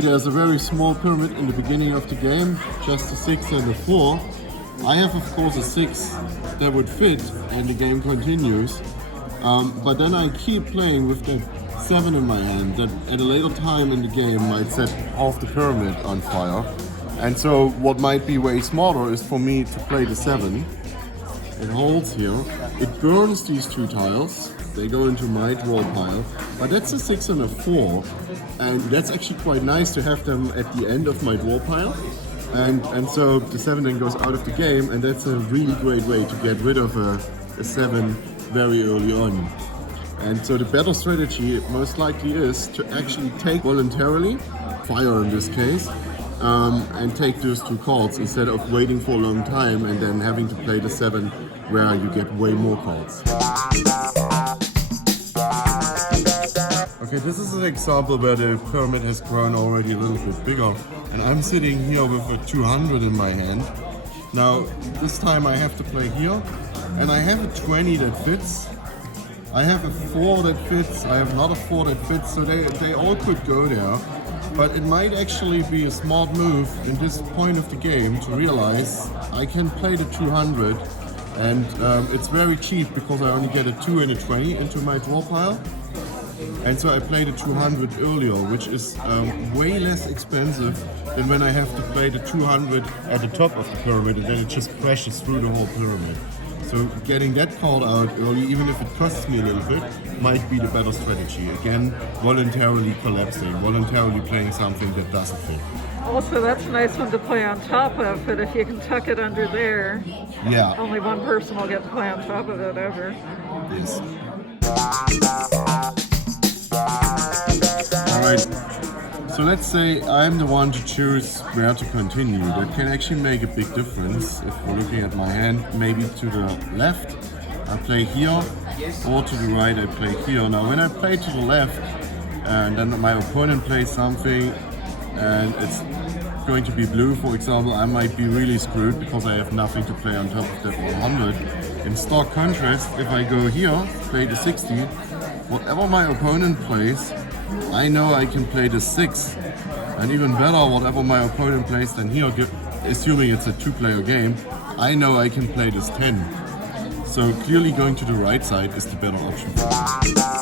say there's a very small pyramid in the beginning of the game, just a 6 and a 4. I have of course a 6 that would fit and the game continues. But then I keep playing with the 7 in my hand that at a later time in the game might set half the pyramid on fire. And so what might be way smarter is for me to play the 7. It holds here. It burns these 2 tiles. They go into my draw pile. But that's a 6 and a 4. And that's actually quite nice to have them at the end of my draw pile. And so the 7 then goes out of the game, and that's a really great way to get rid of a 7 very early on. And so the better strategy most likely is to actually take voluntarily, fire in this case, and take those 2 cards instead of waiting for a long time and then having to play the 7 where you get way more cards. Okay, this is an example where the pyramid has grown already a little bit bigger, and I'm sitting here with a 200 in my hand. Now, this time I have to play here, and I have a 20 that fits. I have a 4 that fits, I have another 4 that fits, so they all could go there. But it might actually be a smart move in this point of the game to realize I can play the 200, and it's very cheap because I only get a 2 and a 20 into my draw pile. And so I play the 200 earlier, which is way less expensive than when I have to play the 200 at the top of the pyramid and then it just crashes through the whole pyramid. So getting that card out early, even if it costs me a little bit, might be the better strategy. Again, voluntarily collapsing, voluntarily playing something that doesn't fit. Also, that's a nice one to play on top of, but if you can tuck it under there, yeah, only one person will get to play on top of it ever. Yes. Alright, so let's say I'm the one to choose where to continue. That can actually make a big difference. If we're looking at my hand, maybe to the left, I play here, or to the right, I play here. Now when I play to the left, and then my opponent plays something, and it's going to be blue, for example, I might be really screwed because I have nothing to play on top of that 100. In stark contrast, if I go here, play the 60, whatever my opponent plays, I know I can play the 6. And even better, whatever my opponent plays then here, assuming it's a 2-player game, I know I can play this 10. So clearly going to the right side is the better option.